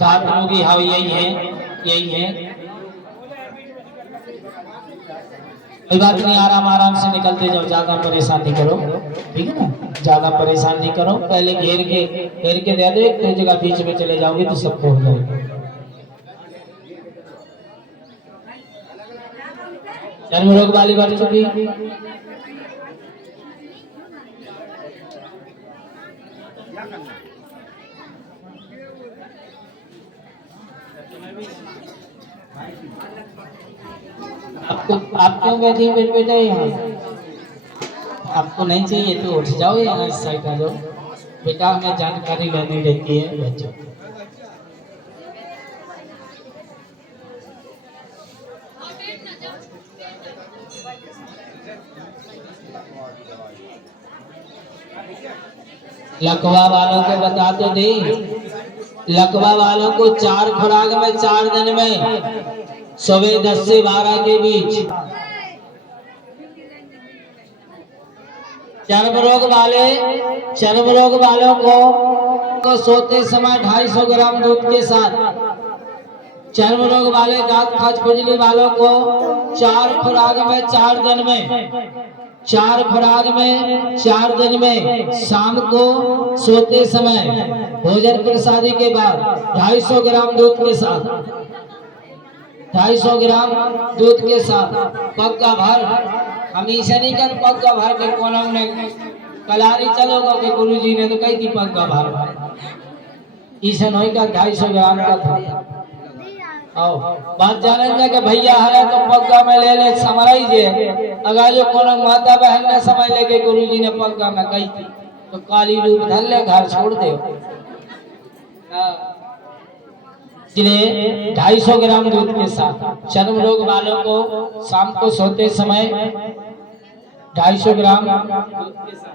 धातुओं की हाँ यही है, यही है। कोई बात नहीं, आराम आराम से निकलते जाओ, ज्यादा परेशान नहीं करो, ठीक है ना, ज्यादा परेशान नहीं करो। पहले घेर के दे दो, एक तो जगह बीच में चले जाओगे तो सबको हो जाएगा। चर्म रोग वाली बढ़ चुकी, आप क्यों बैठे बेटा यहाँ? आपको नहीं चाहिए तो उठ जाओ, यहाँ इस साइड आ जाओ बेटा, हमें जानकारी लेनी रहती है बच्चों। लकवा वालों को बता तो दी, लकवा वालों को 4 खुराक में 4 दिन में सुबह 10 से 12 के बीच। चर्म रोग वालों को सोते समय 250 ग्राम दूध के साथ, चर्म रोग वाले दांत खाज खुजली वालों को 4 खुराक में 4 दिन में, 4 खुराक में 4 दिन में शाम को सोते समय भोजन प्रसादी के बाद 250 ग्राम दूध के साथ, 250 ग्राम दूध के साथ पक्का भर, हमेशा नहीं कर पक्का भर के कोलम ने कलारी चलोगा के गुरुजी ने तो कही थी पक्का भर, ईसा नहीं का 250 ग्राम का था। आओ बात जाने के भैया है तो पक्का में ले ले समराई जे, अगर जो कोनो माता बहन ने समझ ले के गुरुजी ने पक्का में कही थी तो काली रूप धर ले, घर छोड़ दे। इसलिए 250 ग्राम दूध के साथ चर्म रोग वालों को शाम को सोते समय 250 ग्राम दूध के साथ।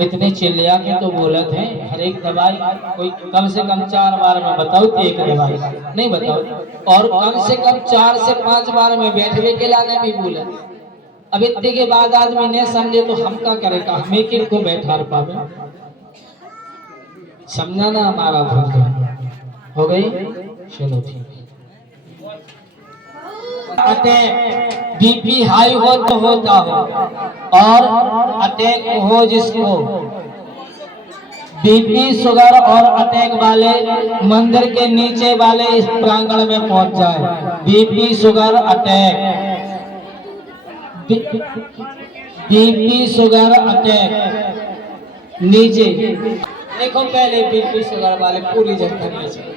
इतने चिल्लिया के तो बोलत हैं, हर एक दवाई कोई कम से कम 4 बार में बताओ तो एक दवाई नहीं बताओ, और कम से कम 4 से 5 बार में बैठने के लाने भी बोले। अब इतने के बाद आदमी नहीं समझे तो हम क्या करेगा, हमें किन को बैठा पावे, समझाना हमारा फर्ज हो गई। चलो ठीक है। अटैक बीपी हाई हो तो होता हो, और अटैक हो जिसको बीपी शुगर और अटैक वाले मंदिर के नीचे वाले इस प्रांगण में पहुंच जाए। BP sugar attack, BP sugar attack नीचे देखो, पहले बीपी शुगर वाले पूरी जगह नीचे।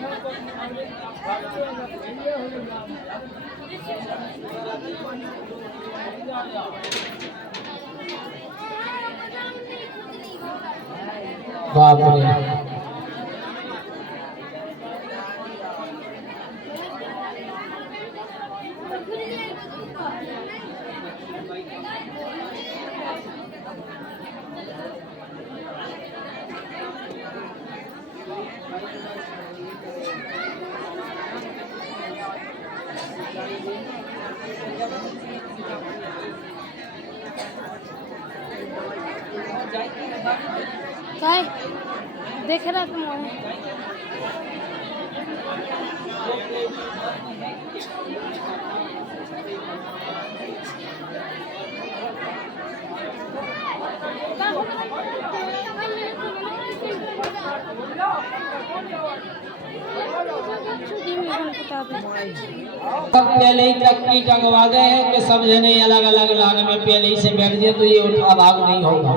बाप रे, काय देख रहा तुम पहले ही तकनी टंगवा दे कि सब जने अलग अलग लाने में पहले ही से बैठ जाए तो ये उठा भाग नहीं होगा।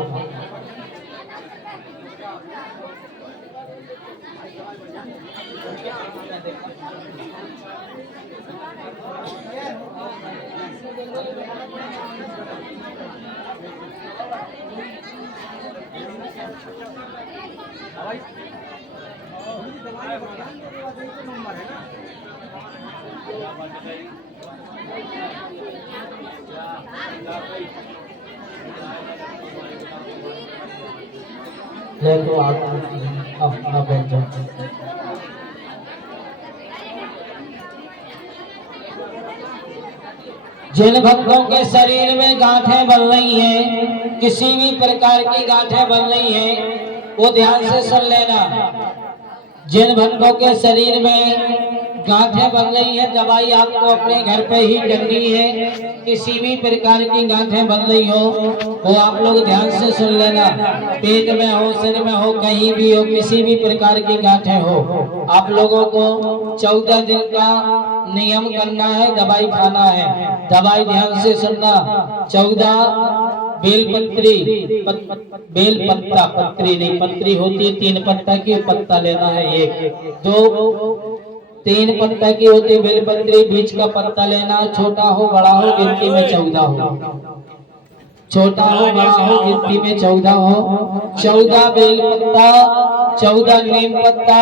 ले तो आप अपना बैठ जाओ। जिन भक्तों के शरीर में गांठें बन रही हैं, किसी भी प्रकार की गांठें बन रही हैं, वो ध्यान से सुन लेना। जिन भक्तों के शरीर में गांठें बन रही है, दवाई आपको अपने घर पे ही करनी है। किसी भी प्रकार की गांठें बन रही हो, वो आप लोग ध्यान से सुन लेना। पेट में हो, सिर में हो, कहीं भी हो, किसी भी प्रकार की गांठें हो, आप लोगों को 14 दिन का नियम करना है, दवाई खाना है। दवाई ध्यान से सुनना। 14 बेलपत्री बेल पत्ता, पत्री नहीं, पत्री होती है 3 पत्ता की, पत्ता लेना है 1 2 3 पत्ता की होती है बेलपत्री। बीच का पत्ता लेना, छोटा हो बड़ा हो, गिनती में 14 हो। छोटा हो बड़ा हो, गिनती में 14 हो। 14 बेल पत्ता, 14 नीम पत्ता,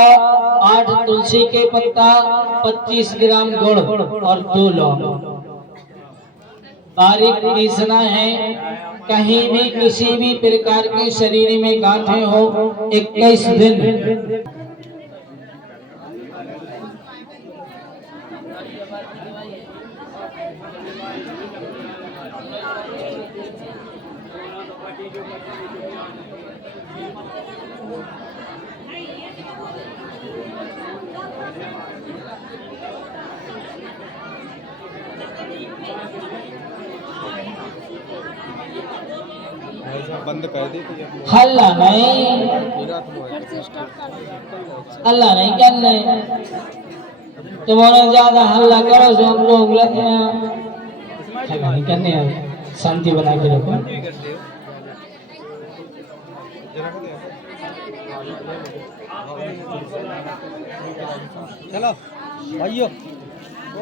8 तुलसी के पत्ता, 25 ग्राम गुड़ और 2 लौंग बारीक पीसना है। कहीं भी किसी भी प्रकार के शरीर में गांठें हो, 21 दिन बंद कर दी तो हल्ला नहीं, फिर से स्टार्ट कर। हल्ला नहीं करने। तुम्हारा ज्यादा हल्ला करो जो हम लोग लगे हल्ला नहीं करने, शांति बना के रखो। चलो भाइयों, ओ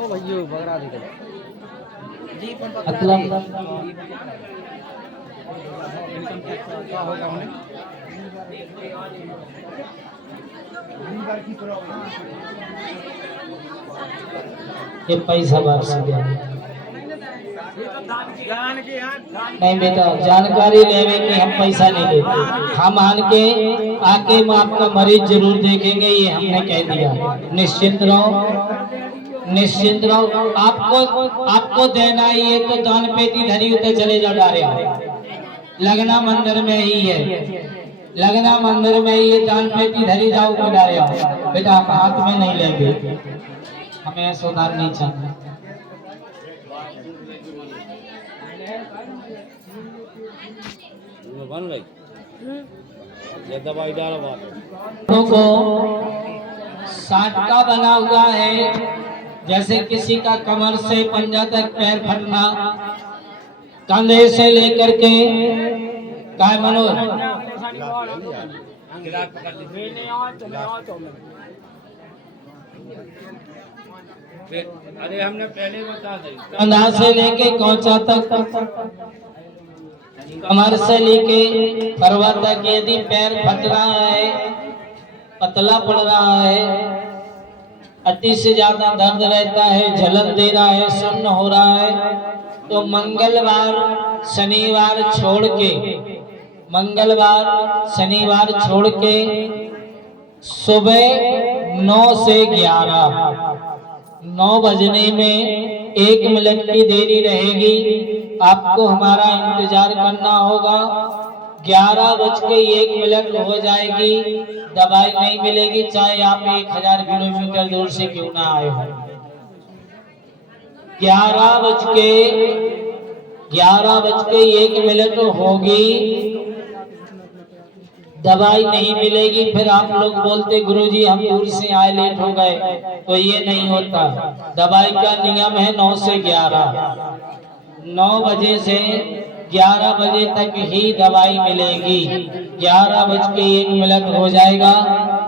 भाइयों बगड़ा दे ये पैसा वापस दे। नहीं बेटा, जानकारी लेवे कि हम पैसा नहीं लेते, हम आन के आके हम आपका मरीज जरूर देखेंगे, ये हमने कह दिया। निश्चिंत रहो, निश्चिंत रहो। आपको देना ही है तो दान पेटी धरी उतर चले जा डारे। लगना मंदिर में ही है, लगना मंदिर में ही है, दान पेटी धरी जाओ को डारे। बेटा आप हाथ में नहीं लेंगे, हमें सुधार नहीं चाहिए। बन गई ये दवाई डालो को 60 का बना हुआ है। जैसे किसी का कमर से पंजा तक पैर फटना, कंधे से लेकर के काय मनोज अरे हमने पहले बता दी, कंधा से लेके कोचा तक, कमर से लेके परवा तक यदि पैर फट रहा है, पतला पड़ रहा है, अति से ज्यादा दर्द रहता है, जलन दे रहा है, सुन्न हो रहा है, तो मंगलवार शनिवार छोड़ के, मंगलवार शनिवार छोड़ के सुबह 9 से 11, 9 बजने में 1 मिनट की देरी रहेगी। आपको हमारा इंतजार करना होगा। 11:01 हो जाएगी, दवाई नहीं मिलेगी, चाहे आप 1000 किलोमीटर दूर से क्यों ना आए हो। 11:01 होगी, दवाई नहीं मिलेगी। फिर आप लोग बोलते गुरुजी हम दूर से आए, लेट हो गए, तो ये नहीं होता। दवाई का नियम है 9 से 11, 9 बजे से 11 बजे तक ही दवाई मिलेगी। 11:01 हो जाएगा,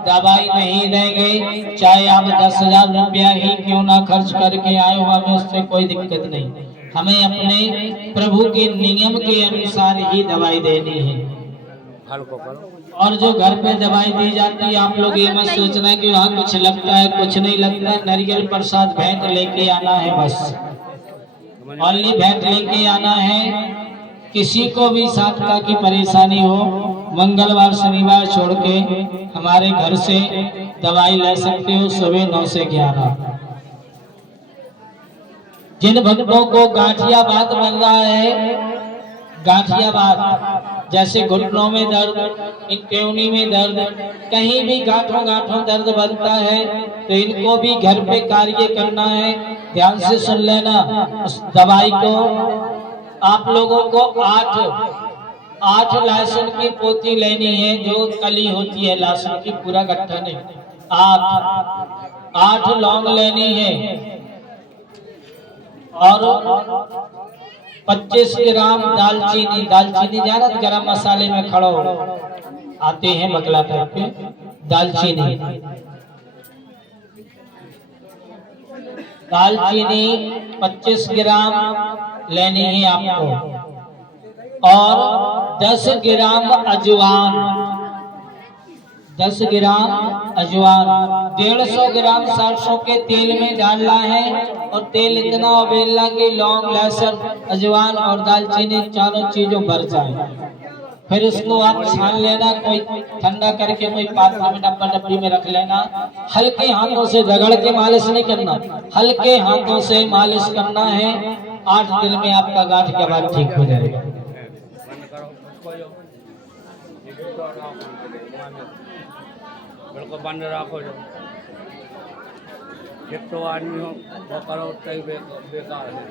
दवाई नहीं देंगे, चाहे आप 10,000 रुपया ही क्यों ना खर्च करके आए हो, हमें उससे कोई दिक्कत नहीं। हमें अपने प्रभु के नियम के अनुसार ही दवाई देनी है। और जो घर पे दवाई दी जाती है, आप लोग ये मत सोचना है कि वहाँ कुछ लगता है, कुछ नहीं लगता है। नारियल प्रसाद भेंट लेके आना है, बस ओनली भेंट लेके आना है। किसी को भी सांठका की परेशानी हो, मंगलवार शनिवार छोड़ के हमारे घर से दवाई ले सकते हो सुबह 9 से 11। जिन भक्तों को गांठियाबाद बन रहा है, गांठियाबाद जैसे घुटनों में दर्द, टेवनी में दर्द, कहीं भी गांठों गांठों दर्द बनता है, तो इनको भी घर पे कार्य करना है। ध्यान से सुन लेना। उस दवाई को आप लोगों को 8 लहसुन की पोथी लेनी है, जो कली होती है लहसुन की, पूरा गट्ठा नहीं, 8 लौंग लेनी है और 25 ग्राम दालचीनी। दालचीनी जाना गरम मसाले में खड़ो आते हैं बकला टाइप के, दालचीनी 25 ग्राम लेनी है आपको। और 10 ग्राम अजवान, 10 ग्राम अजवान, 150 ग्राम सरसों के तेल में डालना है। और तेल इतना उबेलना कि लौंग, लहसुन, अजवान और दालचीनी चारों चीजों भर जाए। फिर उसको आप छान लेना, कोई ठंडा करके कोई पात्र में, डब्बा डब्बी में रख लेना। हल्के हाथों से रगड़ के मालिश नहीं करना, हल्के हाथों से मालिश करना है। 8 दिन में आपका गांठियाबाद ठीक हो जाएगा। बिल्कुल बंद रखो जो जितो आदमी हो वो करो, उतना ही बेकार है।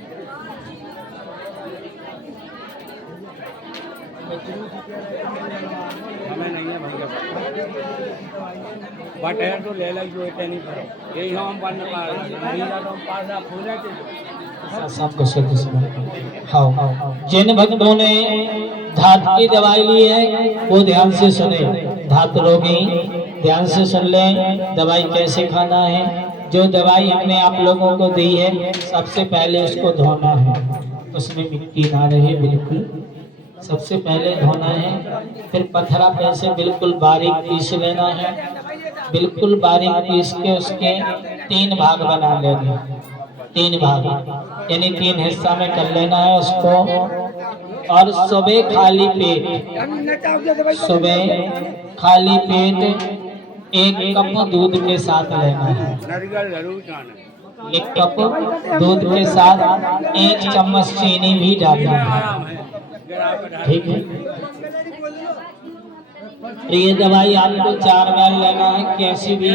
हमें नहीं है भैया, बट है तो ले लो, जो इतने नहीं करो, यही हम बंद कर नहीं जाता हम पास आप हो जाते। सबको शुद्ध समझ। हाँ, जिन भक्तों ने धात की दवाई ली है वो ध्यान से सुने। धात रोगी ध्यान से सुन लें दवाई कैसे खाना है। जो दवाई हमने आप लोगों को दी है, सबसे पहले उसको धोना है, उसमें मिट्टी ना रहे बिल्कुल, सबसे पहले धोना है। फिर पथरा पैसे बिल्कुल बारीक पीस लेना है, बिल्कुल बारीक पीस के उसके 3 भाग बना लेंगे। 3 भाग यानी 3 हिस्सा में कर लेना है उसको। और सुबह खाली पेट 1 कप दूध के साथ लेना है। 1 कप दूध के साथ 1 चम्मच चीनी भी डालना है, ठीक है। ये दवाई आपको 4 बार लेना है। कैसी भी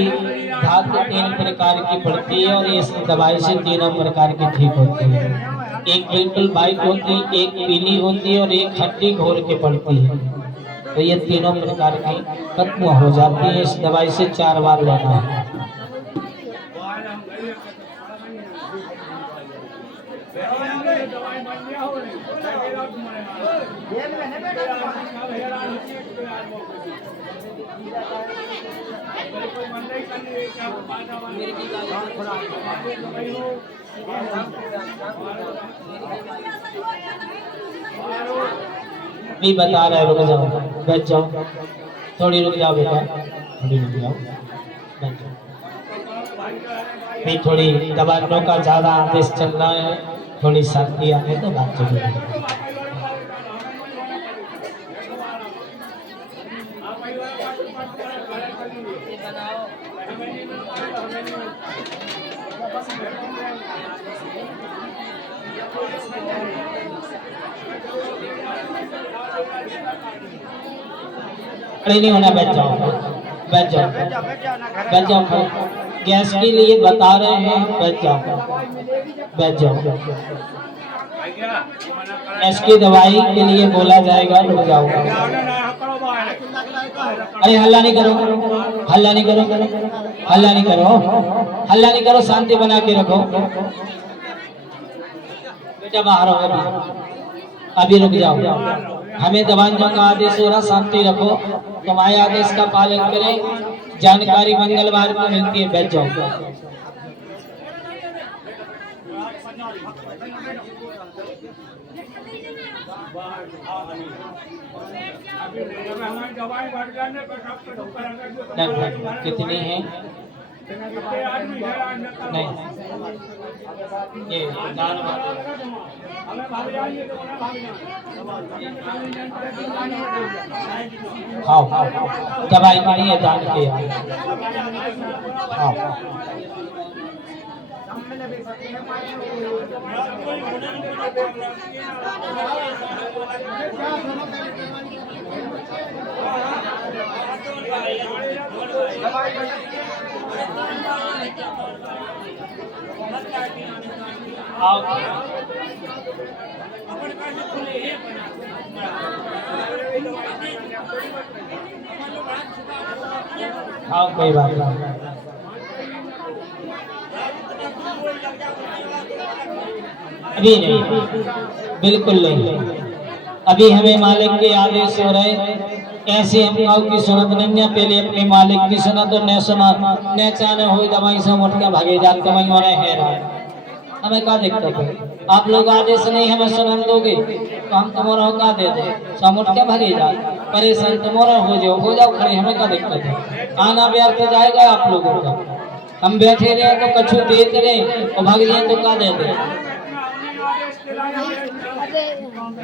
धात 3 प्रकार की पड़ती है और इस दवाई से तीनों प्रकार की ठीक होती है। एक बिल्कुल व्हाइट होती है, एक पीली होती है और एक खट्टी घोर के पड़ती है। तो ये तीनों प्रकार की खत्म हो जाती है। इस दवाई से 4 बार लेना है। भी बता रहे, रुक जाओ, बैठ जाओ, थोड़ी रुक जाओ बेटा, थोड़ी रुक जाओ, बैठ जाओ। भी थोड़ी दवाइयों का ज्यादा आदेश चल रहा है, थोड़ी शांति आने तो बात चलेगी। खड़े नहीं होना, बैठ जाओ, बैठ जाओ, बैठ जाओ। गैस के लिए बता रहे हैं, बैठ जाओ, बैठ जाओ। गैस की दवाई के लिए बोला जाएगा, रुक जाओ। अरे हल्ला नहीं करो, हल्ला नहीं करो, हल्ला नहीं करो, हल्ला नहीं करो, शांति बना के रखो। बेटा बाहर हो, अभी रुक जाओ। हमें दवाइयों का आदेश हो रहा, शांति रखो, तुम्हारे आदेश का पालन करें। जानकारी मंगलवार को मिलती है, बैठ जाओ। कितनी है? नहीं, ये दाल भात खाओ, दवाई नहीं है दान के खाओ। आओ आओ, कोई बात नहीं। अभी नहीं, बिल्कुल नहीं। अभी हमें मालिक के आदेश हो रहे, ऐसे हम गाँव की सुनत नहीं है। पहले अपने मालिक की सुनत और न सुना न चाने हो दवाई से उठ के भागे जाते वही होने है रहा। हमें क्या दिक्कत है? आप लोग आदेश नहीं हमें सुनन दोगे तो हम तुम्हारा का दे दे, सब उठ के भागे जाए, परेशान तुम्हारा हो जाओ खड़े, हमें क्या दिक्कत है? आना व्यर्थ जाएगा आप लोगों का। हम बैठे रहे तो कछु देते रहे और भाग जाए तो क्या दे दे।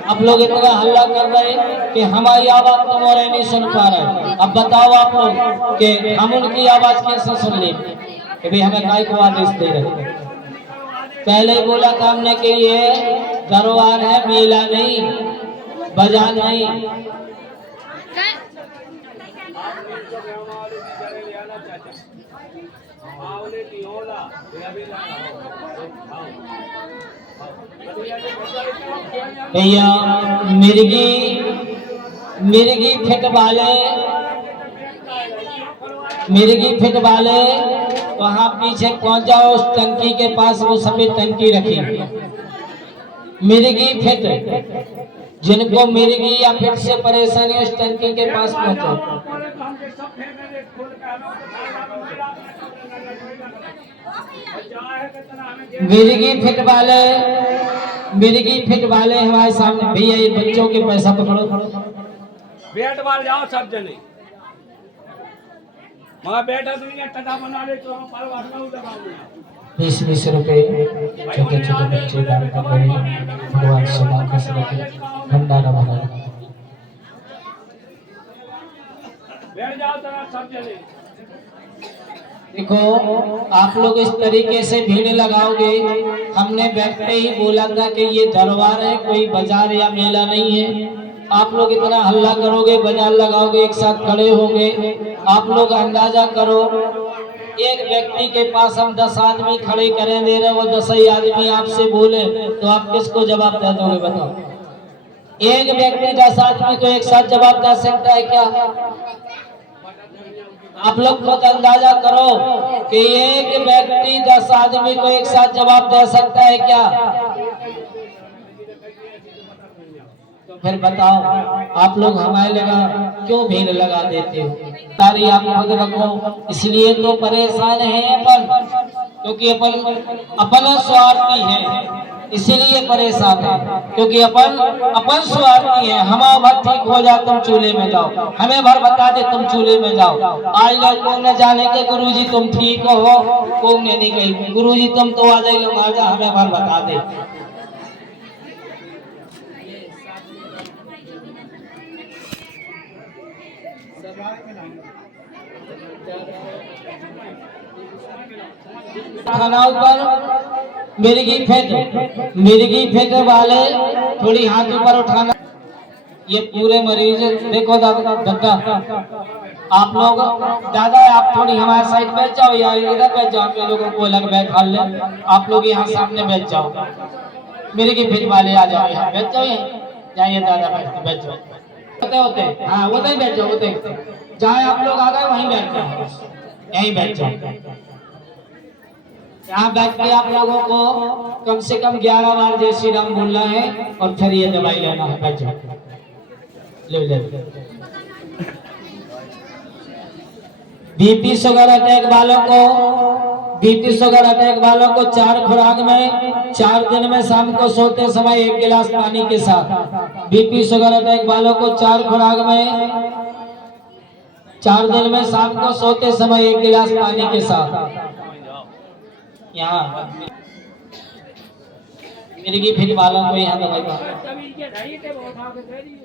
आप लोग इतना हल्ला कर रहे कि हमारी आवाज तुम्हारे नहीं सुन पा रहे। अब बताओ आप लोग कि हम उनकी आवाज कैसे सुन ले कि भाई हमें काय को आदेश दे रहे। पहले ही बोला था हमने कि ये दरबार है, मेला नहीं, बाजार नहीं। भैया मिर्गी फिट वाले वहाँ पीछे पहुंच जाओ, उस टंकी के पास वो सफेद टंकी रखी। मिर्गी फिट, जिनको मिर्गी या फिट से परेशानी उस टंकी के पास पहुंचो। मिर्गी फिट वाले हमारे सामने। भैया ये बच्चों के पैसा पकड़ो, बैट बॉल जाओ सब जने, मगर बैठा दुनिया टटा बना ले तो हम परवाह ना उठाऊंगा। 20 रुपए छोटे छोटे बच्चे दान कर रहे हैं। भगवान सदा का सदा भंडारा भरा। बैठ जाओ जरा सब जने। देखो आप लोग इस तरीके से भीड़ लगाओगे, हमने बैठते ही बोला था कि ये दरबार है, कोई बाजार या मेला नहीं है। आप लोग इतना हल्ला करोगे, बाजार लगाओगे, एक साथ खड़े होंगे। आप लोग अंदाजा करो, एक व्यक्ति के पास हम 10 आदमी खड़े करें दे रहे, वो 10 ही आदमी आपसे बोले तो आप किसको जवाब दे दोगे बताओ? एक व्यक्ति 10 आदमी को एक साथ जवाब दे सकता है क्या? आप लोग खुद अंदाजा करो कि एक व्यक्ति 10 आदमी को एक साथ जवाब दे सकता है क्या? तो फिर बताओ आप लोग हमारे लगा क्यों भीड़ लगा देते हो? सारी आप खुद रखो। इसलिए तो परेशान है अपन, क्योंकि अपन स्वार्थी है, इसीलिए परेशान है, क्योंकि अपन स्वार्थी है। हम भर ठीक हो जाए तुम चूल्हे में जाओ, हमें भर बता दे तुम चूल्हे में जाओ। आज लोग कौन न जाने के गुरुजी तुम ठीक हो, कौन ने नहीं कही गुरुजी तुम तो आ जाए लोग आ जा, हमें भर बता दे। खाना ऊपर मिर्गी फेंक वाले थोड़ी हाथ ऊपर उठाना। ये पूरे मरीज देखो दादा, आप लोग दादा आप थोड़ी हमारे साइड बैठ जाओ या इधर बैठ जाओ, हम लोगों को अलग बैठा ले। आप लोग यहाँ सामने बैठ जाओ, मिर्गी फेंक वाले आ जाओ, यहाँ बैठ जाओ, जाइए दादा बैठ जाओ। होते हाँ वो नहीं बैठ जाओ, होते जहाँ आप लोग आ गए वहीं बैठ जाओ, यहीं बैठ जाओ। यहाँ बैठ के आप लोगों को कम से कम 11 बार जय श्री राम बोलना है और फिर ये दवाई लेना है। बैठ जाओ, ले बीपी शुगर अटैक वालों को 4 खुराक में 4 दिन में शाम को सोते समय 1 गिलास पानी के साथ। बीपी शुगर अटैक वालों को 4 खुराक में 4 दिन में शाम को सोते समय 1 गिलास पानी के साथ। यहाँ मिर्गी फिर वालों को यहाँ दवाई पा तभी के ढाई थे वो उठा के दे दिए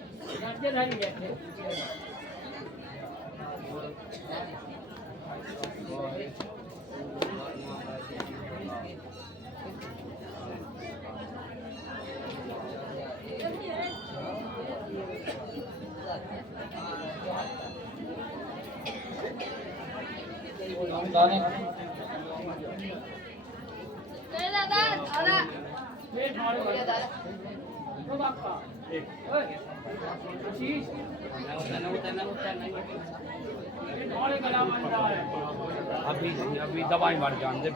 राज्य ढाई बैठे अभी अभी दवाई मार जान दे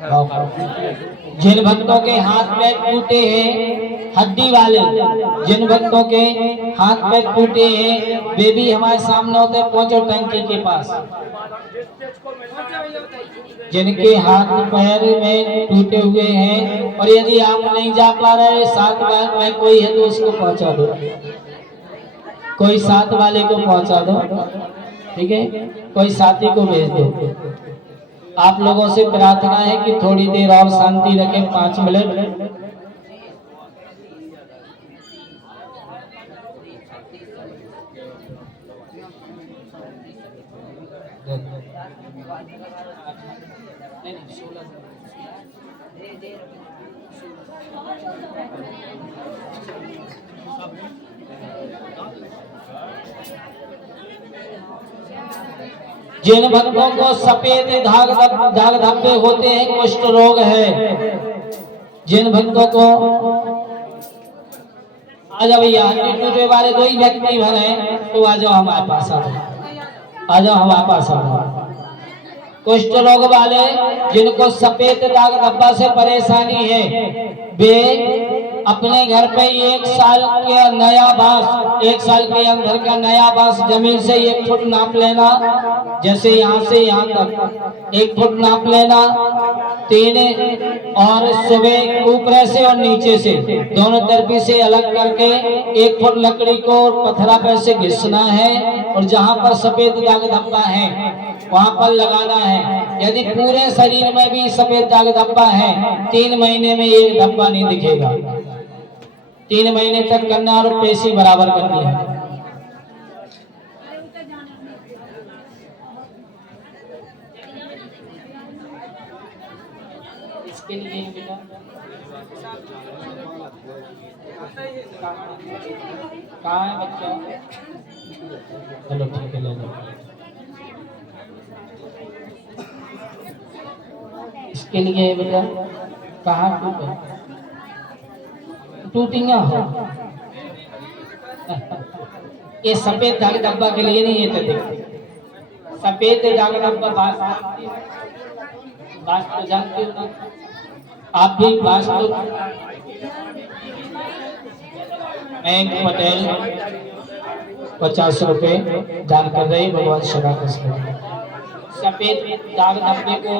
जिन भक्तों के हाथ पैर टूटे हैं हड्डी वाले, जिन भक्तों के हाथ पैर टूटे हैं वे भी हमारे सामने होते हैं, पहुंचो टंकी के पास। जिनके हाथ पैर में टूटे हुए हैं और यदि आप नहीं जा पा रहे, साथ में कोई है तो उसको पहुंचा दो, कोई साथ वाले को पहुंचा दो, ठीक है, कोई साथी को भेज दो। आप लोगों से प्रार्थना है कि थोड़ी देर और शांति रखें, 5 मिनट। जिन भक्तों को सफेद दाग धब्बे होते हैं, कुष्ठ रोग है, जिन भक्तों को आ जाओ भैया, टूटे वाले 2 ही व्यक्ति भर हैं तो आ जाओ हमारे पास, आ जाओ हमारे पास आ जाओ। कुष्ठ रोग वाले जिनको सफेद दाग धब्बा से परेशानी है वे अपने घर पे 1 साल के नया बांस, 1 साल के अंदर का नया बांस जमीन से 1 फुट नाप लेना, जैसे यहाँ से यहाँ तक 1 फुट नाप लेना, 3 और सुबह ऊपर से और नीचे से दोनों तरफ से अलग करके 1 फुट लकड़ी को पत्थरा पर से घिसना है और जहाँ पर सफेद दाग धब्बा है वहाँ पर लगाना है। यदि पूरे शरीर में भी सफेद दाग धब्बा है 3 महीने में 1 धब्बा नहीं दिखेगा, 3 महीने तक करना और पेशी बराबर करनी है। इसके लिए बेटा कहाँ है बच्चा? चलो ठीक है, ले लो। इसके लिए बेटा कहाँ टूटिंगा हो, ये सफेद दाग धब्बा के लिए नहीं है, तो सफेद दाग धब्बा बात तो जानते हो ना आप भी, बात तो पटेल 50 रुपए दान कर रहे भगवान सदा कृष्ण। सफेद दाग धब्बे को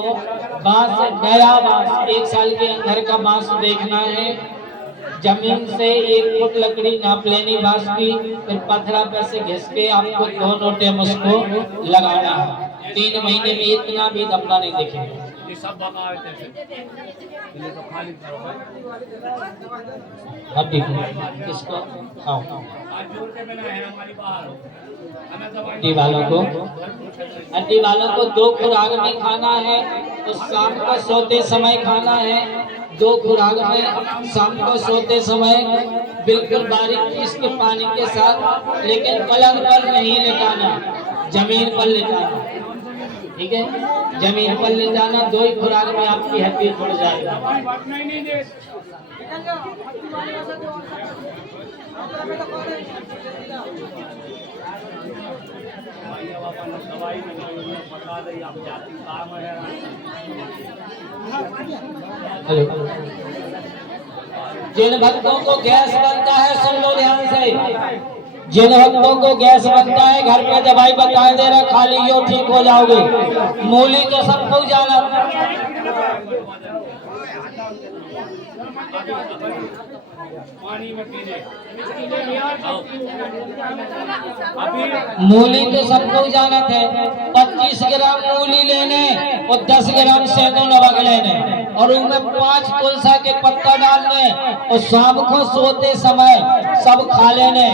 बांस, नया बांस 1 साल के अंदर का बांस देखना है, जमीन से 1 फुट लकड़ी नाप लेनी बांस की, फिर पत्थरा पर से घिस के आपको दोनों टाइम उसको लगाना है। 3 महीने में इतना भी धब्बा नहीं दिखेगा। सब तो खाली अब देखिए इसको हड्डी वालों को 2 खुराक में खाना है, तो शाम को सोते समय खाना है, 2 खुराक में शाम को सोते समय बिल्कुल बारीक पीस के पानी के साथ, लेकिन पलंग पर नहीं लेटाना, जमीन पर लेटाना, ठीक है, जमीन पर ले जाना। 2 ही खुराक में आपकी हड्डी जुड़ जाएगा। हेलो, जिन भक्तों को गैस बनता है सुन लो ध्यान से, जिन भक्तों को गैस बनता है घर पे दवाई बता दे रहा, खा लियो ठीक हो जाओगे। मूली तो सबको जाना, मूली तो सबको जानत है। 25 ग्राम मूली लेने और 10 ग्राम सेंधो नमक लेने और उनमें 5 तुलसा के पत्ता डालने और शाम को सोते समय सब खा लेने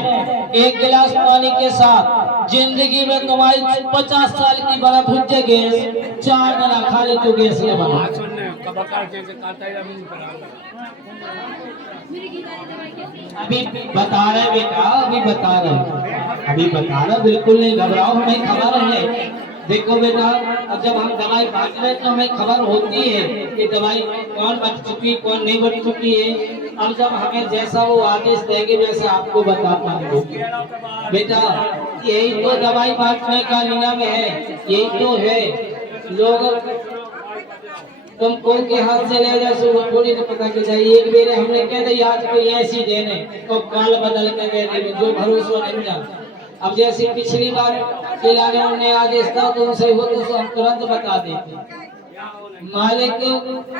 1 गिलास पानी के साथ। जिंदगी में तुम्हारी 50 साल की बना भुज गैस 4 दिन खा ले तो गैस ने बना। अभी बता रहे बेटा, अभी बता रहे, बिल्कुल नहीं घबराओ, हमें खबर है। देखो बेटा, अब जब हम दवाई बांट रहे तो हमें खबर होती है कि दवाई कौन बच चुकी कौन नहीं बच चुकी है। अब जब हमें जैसा वो आदेश देंगे वैसे आपको बता पाएंगे। बेटा यही तो दवाई बांटने का नियम है, यही तो है। लोग तुम कोई के हाथ से ले जा सो थोड़ी ना पता के जाए। एक बेरे हमने कह दी आज कोई ऐसी देने तो काल बदल के दे देंगे, जो भरोसा नहीं जाता। अब जैसे पिछली बार खिलाने उन्हें आदेश था तो उनसे हो तो हम तुरंत बता देते। मालिक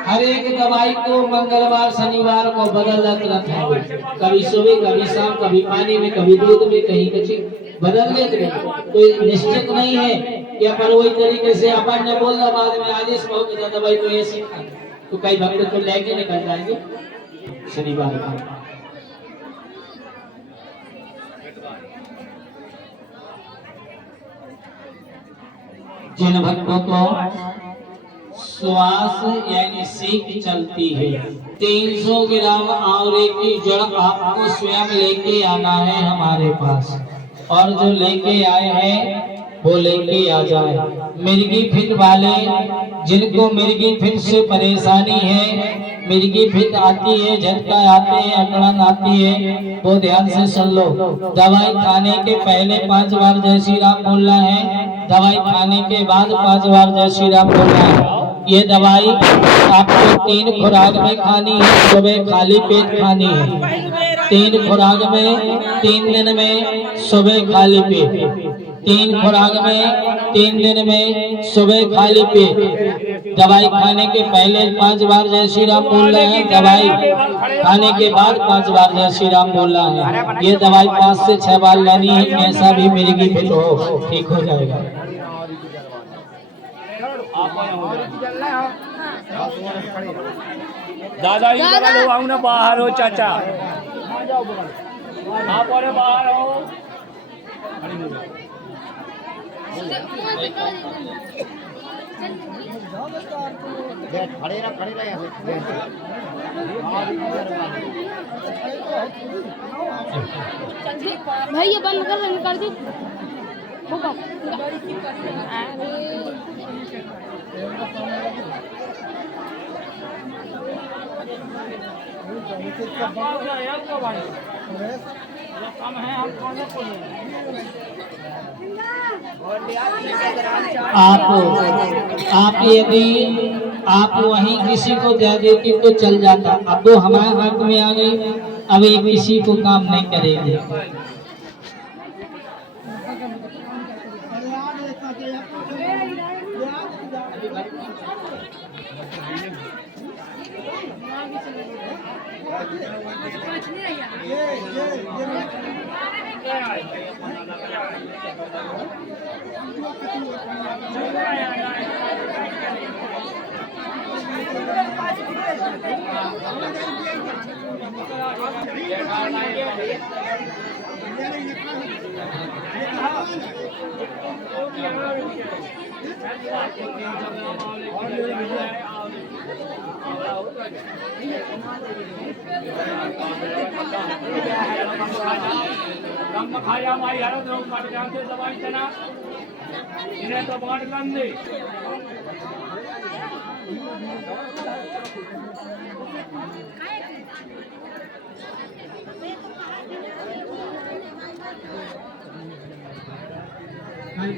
हर एक दवाई को मंगलवार शनिवार को बदलत रहता है, कभी सुबह कभी शाम, कभी पानी में कभी दूध में, कहीं कुछ बदल देते। तो निश्चित नहीं है कि अपन वही तरीके से अपन ने बोल दिया बाद में आदेश बहुत ज्यादा दवाई तो ऐसी तो कई भक्त तो लेके निकल जाएंगे शनिवार को। जिन भक्तों को श्वास यानी सीख चलती है 300 ग्राम आंवले की जड़ आपको स्वयं लेके आना है हमारे पास, और जो लेके आए हैं वो लेके आ जाए। मिर्गी फिट वाले जिनको मिर्गी फिट से परेशानी है, मिर्गी फिट आती है, झटका आते हैं, अकड़न आती है, वो ध्यान से सुन लो। दवाई खाने के पहले 5 बार जय श्री राम बोलना है, दवाई खाने के बाद 5 बार जय श्री राम बोलना है। ये दवाई आपको 3 खुराक में खानी है, सुबह खाली पेट खानी है। 3 खुराक में 3 दिन में सुबह खाली पेट, 3 खुराक में 3 दिन में सुबह खाली पेट। दवाई खाने के पहले 5 बार जय श्री राम बोलना है, दवाई खाने के बाद 5 बार जय श्री राम बोलना है। ये दवाई 5 से 6 बार लेनी है, कैसा भी मिर्गी फिट हो ठीक हो जाएगा। दादा जी बगल हो, आओ ना बाहर हो चाचा, आप और बाहर हो। खड़े रहे भाई ये बंद कर निकाल दी। आप यदि आप वहीं किसी को दे देती तो चल जाता, अब वो हमारे हाथ में आ गई, अब ये किसी को काम नहीं करेगी। कम खाया माई हर लोग मर जाते दवाई चना इन्हें तो बांट लंदे।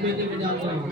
बेटे में जाता हूँ।